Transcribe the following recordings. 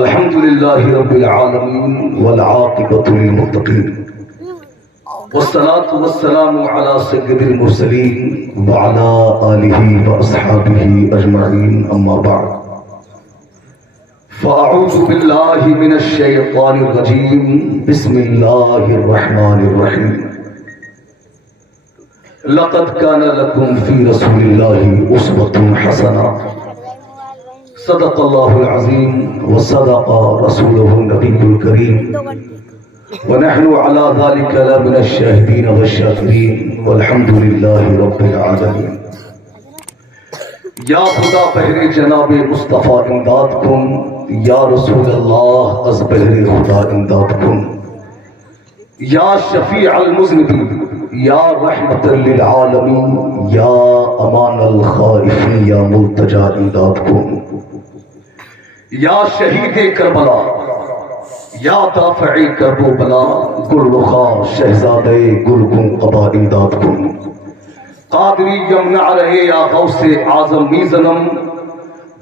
الحمد لله رب العالمين والعاقبة للمتقين والصلاة والسلام على سيد المرسلين وعلى آله وأصحابه أجمعين أما بعد فأعوذ بالله من الشيطان الرجيم بسم الله الرحمن الرحيم لقد كان لكم في رسول الله أسوة حسنة صدق الله العظيم وصدق رسوله النبي الكريم ونحن على ذلك لمن الشاهدين والشاكرين والحمد لله رب العالمين یا خدا بہر جناب مصطفیٰ امداد کن، یا رسول اللہ از بہر خدا امداد کن، یا شفیع المذنبین، یا رحمت للعالمین، یا امان الخائفین، یا ملتجا امداد کن، یا شہید کربلا، یا دافع کرب و بلا، گل رخا شہزادے گل گون قبا امداد کن، قادری یمنع رہے یا غوث اعظم میزنم،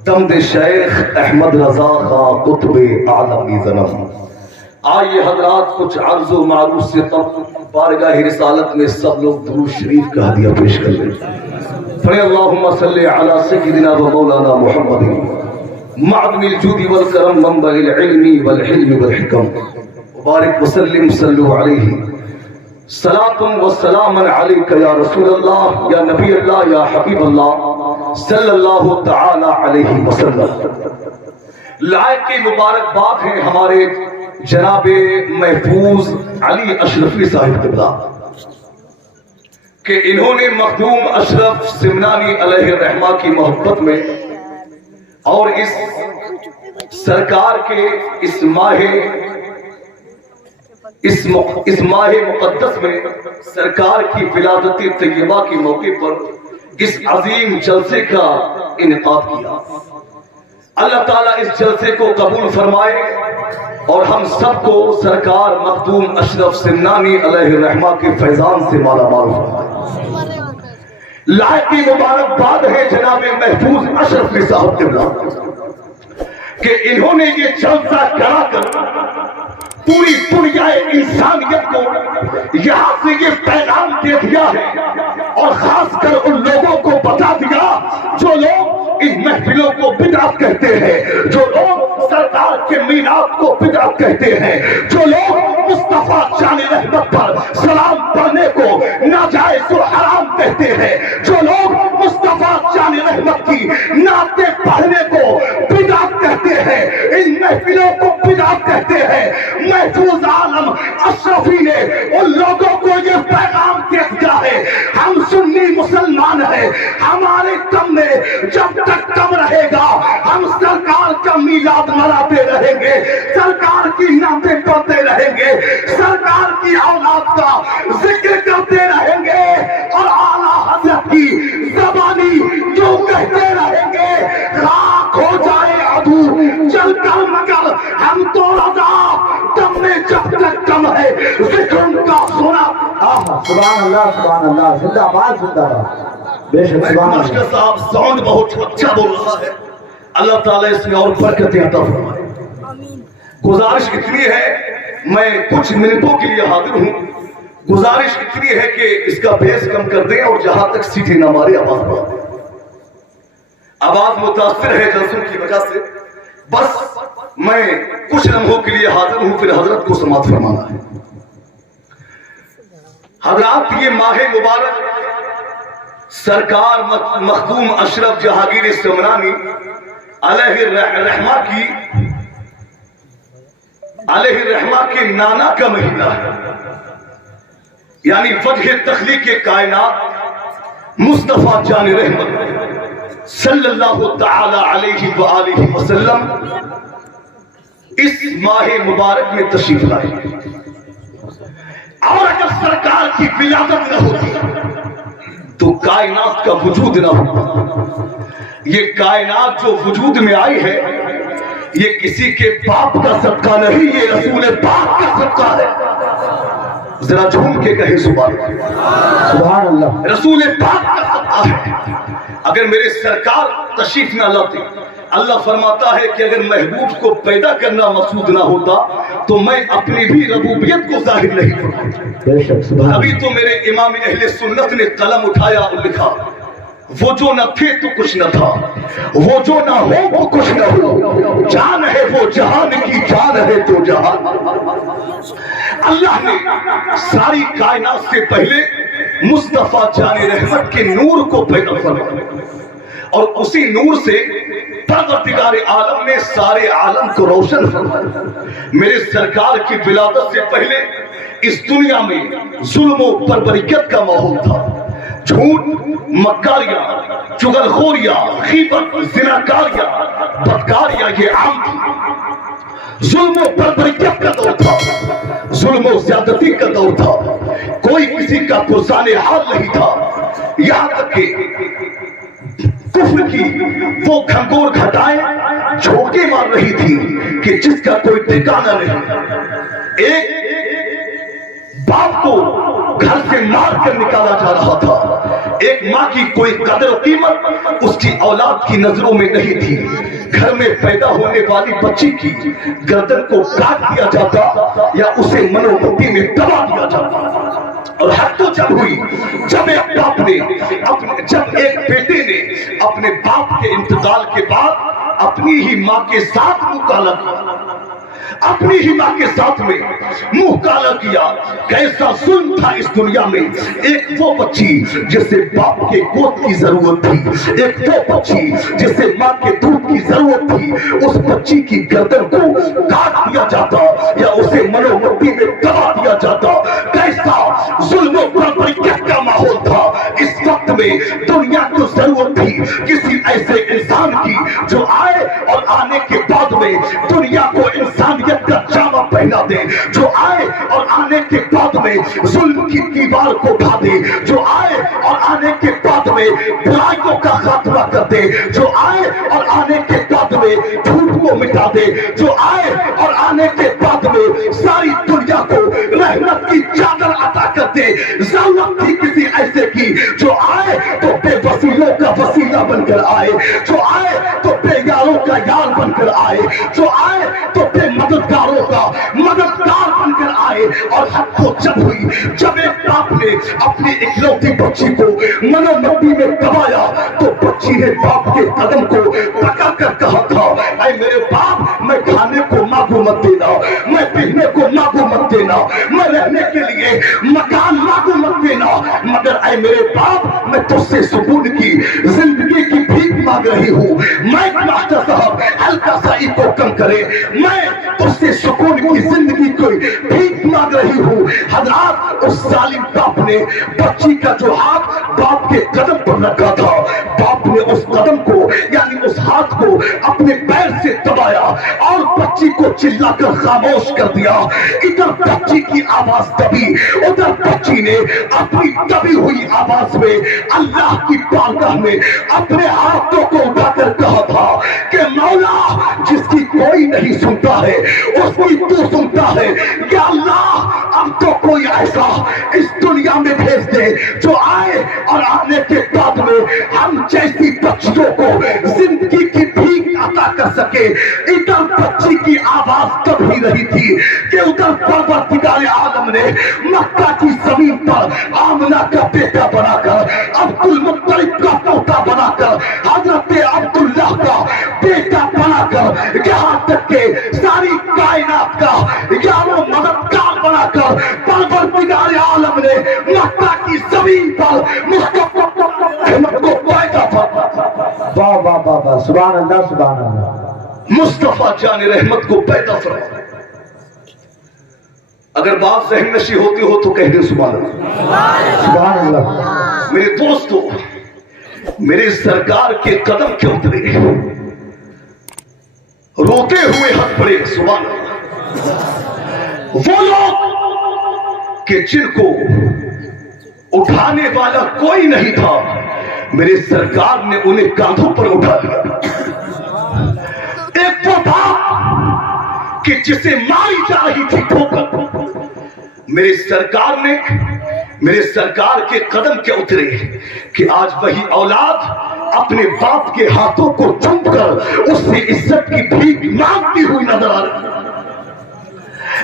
دمد شیخ احمد رضا خان قطب اعظم میزنم۔ آئیے حضرات کچھ عرض و معروف سے قبل بارگاہ رسالت میں سب لوگ درود شریف کا ہدیہ پیش کر لیں۔ فرے اللہم صلی علی سیدنا و مولانا محمد معدن الجود والکرم منبع العلم والحلم والحکم وبارک وسلم صلو علیہ صلاۃ و سلام علیک یا رسول اللہ یا نبی اللہ یا حبیب اللہ صلی اللہ تعالی علیہ وسلم۔ لائق کی مبارکباد ہیں ہمارے جناب محفوظ علی اشرفی صاحب قبلہ کہ انہوں نے مخدوم اشرف سمنانی علیہ الرحمہ کی محبت میں اور اس سرکار کے اس ماہ مقدس میں سرکار کی ولادت طیبہ کے موقع پر اس عظیم جلسے کا انعقاد کیا۔ اللہ تعالیٰ اس جلسے کو قبول فرمائے اور ہم سب کو سرکار مخدوم اشرف سمنانی علیہ الرحمہ کے فیضان سے مالا مال فرمائے۔ لائق کی مبارکباد ہے جناب محفوظ اشرفی صاحب قبلہ کہ انہوں نے یہ جلسہ کرا کر پوری دنیا انسانیت کو یہاں سے یہ پیغام دے دیا ہے اور خاص کر ان لوگوں کو بتا دیا جو لوگ ان محفلوں کو بدعت کہتے ہیں، جو لوگ سرکار کے میلاد کو بدعت کہتے ہیں، جو لوگ مصطفیٰ جان رحمت پر سلام پڑھنے کو ناجائز و حرام کہتے ہیں، جو لوگ مصطفیٰ جان رحمت کی نعتیں پڑھنے کو بدعت کہتے ہیں، ان محفلوں کو بدعت کہتے ہیں۔ محفوظ عالم اشرفی نے ان لوگوں کو یہ پیغام دے دیا ہے ہم سنی مسلمان ہیں، ہمارے دم میں جب تک دم رہے گا ہم سرکار کا میلاد مناتے رہیں گے، سرکار کی نعتیں پڑھتے رہیں گے، سرکار کی اولاد کا ذکر کرتے رہیں گے اور اعلیٰ حضرت کی زبانی جو کہتے رہیں گے راکھ ہو جائے عدو چل کر مگر ہم تو رضا دم میں جب تک دم ہے ذکر ان کا سنا۔ سبحان اللہ زندہ باد زندہ باد بے شک سبحان اللہ۔ مشکل صاحب ساؤنڈ بہت اچھا بول رہا ہے، اللہ تعالیٰ اس میں اور برکتیں عطا فرمائے۔ گزارش اتنی ہے، میں کچھ منٹوں کے لیے حاضر ہوں، گزارش اتنی ہے کہ اس کا بیس کم کر دیں اور جہاں تک سیٹھی نہ مارے آواز بڑھا دیں۔ آواز متاثر ہے جلسوں کی وجہ سے، بس میں کچھ لمحوں کے لیے حاضر ہوں، پھر حضرت کو سماعت فرمانا ہے۔ حضرات یہ ماہ مبارک سرکار مخدوم اشرف جہانگیر سمنانی علیہ الرحمہ کے نانا کا مہینہ ہے، یعنی وجہ تخلیق کائنات مصطفیٰ جان رحمت صلی اللہ تعالی علیہ وآلہ وسلم اس ماہ مبارک میں تشریف لائے، اور اگر سرکار کی ولادت نہ ہوتی تو کائنات کا وجود نہ ہوتا۔ یہ کائنات جو وجود میں آئی ہے یہ کسی کے باپ کا صدقہ نہیں، یہ رسول پاک کا صدقہ ہے۔ ذرا جھوم کے کہیں سبحان اللہ، رسول پاک کا صدقہ ہے۔ اگر میرے سرکار تشریف نہ لاتے اللہ فرماتا ہے کہ اگر محبوب کو پیدا کرنا مقصود نہ ہوتا تو میں اپنی بھی ربوبیت کو ظاہر نہیں کرتا. ابھی تو میرے امام اہل سنت نے قلم اٹھایا اور لکھا وہ جو نہ تھے تو کچھ نہ تھا, وہ جو نہ ہو تو کچھ نہ ہو, جان ہے وہ جہان کی جان ہے تو جہان. اللہ نے ساری کائنات سے پہلے مصطفیٰ جان رحمت کے نور کو پیدا فرمایا اور اسی نور سے پروردگار عالم نے سارے عالم کو روشن فرمایا. میرے سرکار کی ولادت سے پہلے اس دنیا میں ظلم و بربریت کا ماحول تھا. جھوٹ, مکاریاں, چغلخوریاں, غیبت, زناکاریاں, بدکاریاں یہ عام تھی. ظلم و بربریت کا دور تھا, ظلم و زیادتی کا دور تھا. کوئی کسی کا پرسان حال نہیں تھا. یہاں تک کہ کفر کی وہ گھنگور گھٹائیں جھونکے مار رہی تھی کہ جس کا کوئی ٹھکانہ نہیں. ایک باپ کو گھر سے مار کر نکالا جا رہا تھا. ایک ماں کی کوئی قدر و قیمت اس کی اولاد کی نظروں میں نہیں تھی. گھر میں پیدا ہونے والی بچی کی گردن کو کاٹ دیا جاتا یا اسے منومتی میں دبا دیا جاتا. اور حد تو جب ہوئی جب ایک باپ نے جب ایک بیٹے نے اپنے باپ کے انتقال کے بعد اپنی ہی ماں کے ساتھ منہ کالا کیا, اپنی ہی ماں کے ساتھ میں منہ کالا کیا. کیسا ظلم تھا اس دنیا میں. ایک وہ بچی جسے باپ کے گود کی ضرورت تھی, ایک وہ بچی جسے ماں کے دودھ کی ضرورت تھی, اس بچی کی گردن کو کاٹ دیا جاتا یا اسے منومتی میں دبا دیا جاتا. کیسا ظلم و بربریت کا ماحول تھا. اس وقت میں دنیا کو ضرورت تھی کسی ایسے انسان کی جو آئے اور آنے کے بعد میں دنیا کو انسانیت کا جامہ پہنا دے, جو آئے اور آنے کے بعد میں ظلم کی دیوار کو ڈھا دے, جو آئے اور آنے کے بعد میں برائیوں کا خاتمہ کر دے, جو آئے اور آنے کے بعد میں جھوٹ کو مٹا دے, جو آئے اور آنے کے بعد میں ساری دنیا کو رحمت کی چادر عطا کر دے. ضرورت تھی کسی ایسے کی جو آئے تو بے وسیلوں کا وسیلہ بن کر آئے, جو آئے تو بے یاروں کا یار بن کر آئے, جو آئے تو بے مددگاروں کا مددگار بن کر آئے. اور حد تو جب ہوئی جب ایک باپ نے اپنی اکلوتی بچی کو منومتی میں دبایا تو بچی نے باپ کے قدم کو پکڑ کر کہا تھا, اے میرے باپ میں کھانے کو مانگو مت دینا, میں پہننے کو مانگو مت دینا, میں رہنے کے لیے مکان مانگو مت دینا, مگر اے میرے باپ میں تجھ سے سکون کی زندگی کی بھیک مانگ رہی ہوں. میں ماسٹر صاحب ہلکا سا کو کم کرے, میں تجھ سے سکون کی زندگی کو بھیک مانگ رہی ہوں. حضرات اس ظالم باپ نے بچی کا جو ہاتھ باپ کے قدم پر رکھا تھا, باپ نے اس قدم کو یعنی اس ہاتھ کو اپنے پیر سے دبایا اور بچی کو چلا کر خاموش کر دیا. ادھر بچی کی آواز دبی, ادھر بچی نے اپنی دبی ہوئی آواز میں اللہ کی بارگاہ میں اپنے ہاتھوں کو اٹھا کر کہا تھا کہ مولا جس کی کوئی نہیں سنتا ہے اس کی تو سنتا ہے. یا اللہ اب تو کوئی ایسا اس دنیا میں بھیج دے جو آئے اور آنے کے بعد میں ہم جیسی بچیوں کو زندگی کی بھیک عطا کر سکے. ادھر بچی کی آواز دب ہی رہی تھی کہ ادھر پروردگار عالم نے مکہ کی زمین پر آمنہ کا بیٹا بنا کر عبد المطلب کا پوتا بنا کر حضرت عبداللہ کا بیٹا بنا کر یہاں تک کہ ساری کائنات کا یارو مددگار بنا کر پروردگار عالم نے مکہ کی زمین پر محمد کو پیدا فرمایا. واہ واہ واہ واہ, سبحان اللہ سبحان اللہ. مصطفیٰ جان رحمت کو پیدا فرمایا. اگر بات ذہن نشی ہوتی ہو تو کہہ دیں سبحان اللہ. سبحان اللہ. میرے دوستو, میرے سرکار کے قدم کے اترے, روتے ہوئے ہاتھ پڑے. سبحان اللہ. وہ لوگ کہ جن کو اٹھانے والا کوئی نہیں تھا, میرے سرکار نے انہیں کاندھوں پر اٹھا لیا. ایک وہ باپ کہ جسے ماری جا رہی تھی ٹھوکر, میرے سرکار نے میرے سرکار کے قدم کے اترے کہ آج وہی اولاد اپنے باپ کے ہاتھوں کو چوم کر اس سے عزت کی بھیک مانگتی ہوئی نظر آ رہی ہے۔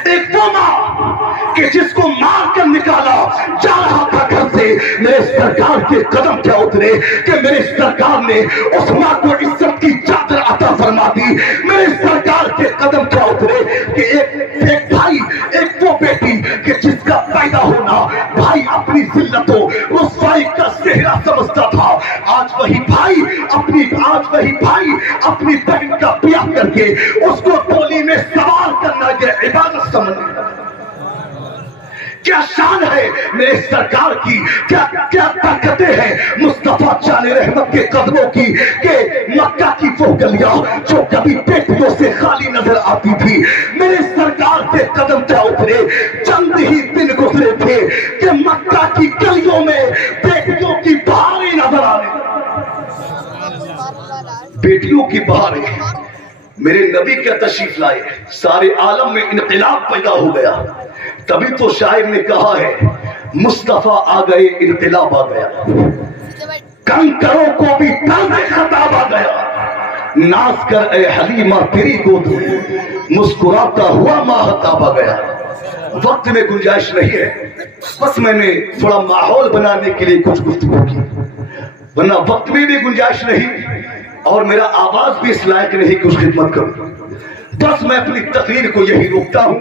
ایک وہ ماں کہ جس کو مار کر نکالا جا رہا تھا گھر سے، میرے سرکار کے قدم کیا اترے کہ میرے سرکار نے اس ماں کو عزت کی چادر عطا فرما دی۔ میرے سرکار کے قدم کیا اترے کہ ایک بھائی، ایک وہ بیٹی کہ جس کا پیدا ہونا بھائی اپنی ذلت و رسوائی کا صحرا سمجھتا تھا، آج وہی بھائی اپنی بہن کا بیاہ کر کے اس کو ڈولی میں سوار کرنا یہ عبادت سمجھنے لگا۔ کیا شان ہے میرے سرکار کی، کیا طاقتیں ہیں مصطفیٰ جان رحمت کے قدموں کی کہ مکہ کی وہ گلیاں جو کبھی بیٹیوں سے خالی نظر آتی تھی، میرے سرکار کے قدم کیا اترے، چند ہی دن گزرے تھے کہ مکہ کی گلیوں میں بیٹیوں کی بہاریں نظر آنے، بیٹیوں کی بہاریں۔ میرے نبی کیا تشریف لائے، سارے عالم میں انقلاب پیدا ہو گیا۔ تبھی تو شاعر نے کہا ہے مصطفیٰ آ گئے انقلاب آ گیا، کنکروں کو بھی طرز خطاب آ گیا، ناز کر اے حلیمہ تیری گود میں مسکراتا ہوا ماہتاب آ گیا۔ وقت میں گنجائش نہیں ہے، بس میں نے تھوڑا ماحول بنانے کے لیے کچھ گفتگو کی، ورنہ وقت میں بھی گنجائش نہیں اور میرا آواز بھی اس لائق نہیں کہ اس خدمت کروں۔ بس میں اپنی تقریر کو یہی روکتا ہوں۔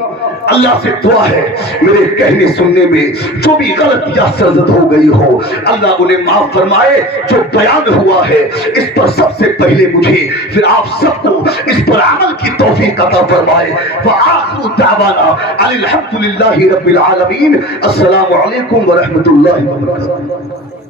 اللہ سے دعا ہے میرے کہنے سننے میں جو بھی غلط یا سرزد ہو گئی ہو، اللہ انہیں معاف فرمائے۔ جو بیان ہوا ہے اس پر سب سے پہلے مجھے پھر آپ سب کو اس پر عمل کی توفیق عطا فرمائے۔ وآخر دعوانا ان الحمد للہ رب العالمین۔ السلام علیکم ورحمۃ اللہ وبرکاتہ۔